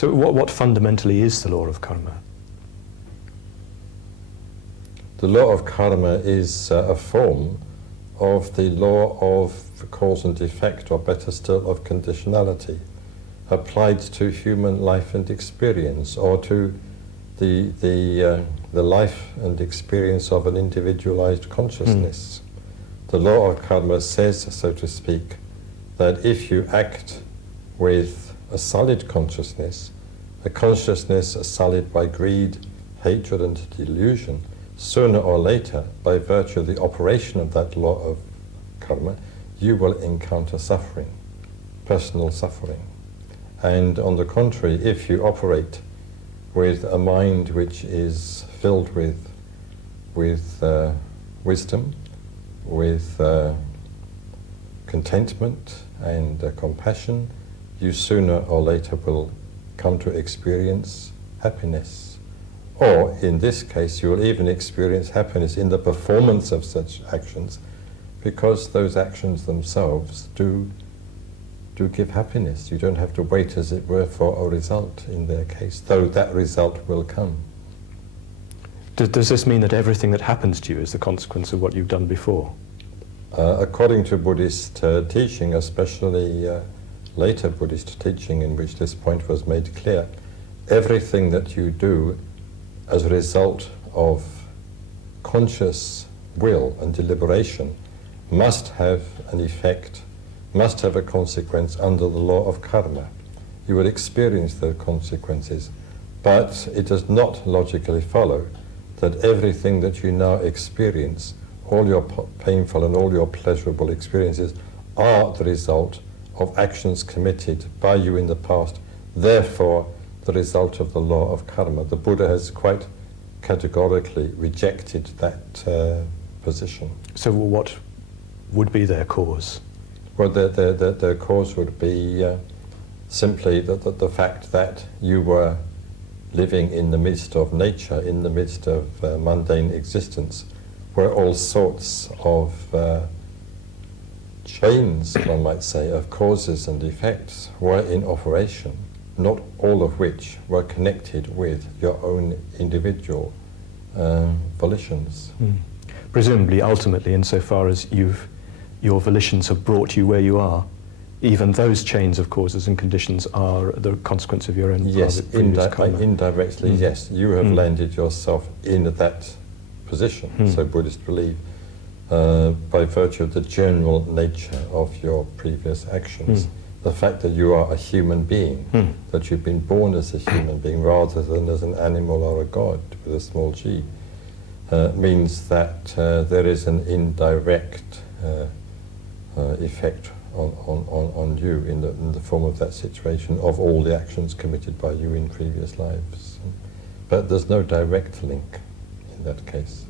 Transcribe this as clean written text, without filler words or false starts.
So what fundamentally is the law of karma? The law of karma is a form of the law of cause and effect, or better still, of conditionality, applied to human life and experience, or to the life and experience of an individualized consciousness. The law of karma says, so to speak, that if you act with a solid consciousness, a consciousness sullied by greed, hatred and delusion, sooner or later, by virtue of the operation of that law of karma, you will encounter suffering, personal suffering. And on the contrary, if you operate with a mind which is filled with wisdom, with contentment and compassion, you sooner or later will come to experience happiness. Or, in this case, you will even experience happiness in the performance of such actions, because those actions themselves do give happiness. You don't have to wait, as it were, for a result in their case, though that result will come. Does this mean that everything that happens to you is the consequence of what you've done before? According to Buddhist teaching, especially later Buddhist teaching in which this point was made clear, everything that you do as a result of conscious will and deliberation must have an effect, must have a consequence under the law of karma. You will experience the consequences, but it does not logically follow that everything that you now experience, all your painful and all your pleasurable experiences, are the result of actions committed by you in the past, therefore the result of the law of karma. The Buddha has quite categorically rejected that position. So what would be their cause? Well, their cause would be simply the fact that you were living in the midst of nature, in the midst of mundane existence, where all sorts of chains, one might say, of causes and effects were in operation, not all of which were connected with your own individual volitions. Presumably, ultimately, insofar as your volitions have brought you where you are, even those chains of causes and conditions are the consequence of your own yes, karma. indirectly, yes. You have landed yourself in that position, so Buddhists believe, by virtue of the general nature of your previous actions. The fact that you are a human being, that you've been born as a human being rather than as an animal or a god with a small g, means that there is an indirect effect on you in the form of that situation, of all the actions committed by you in previous lives. But there's no direct link in that case.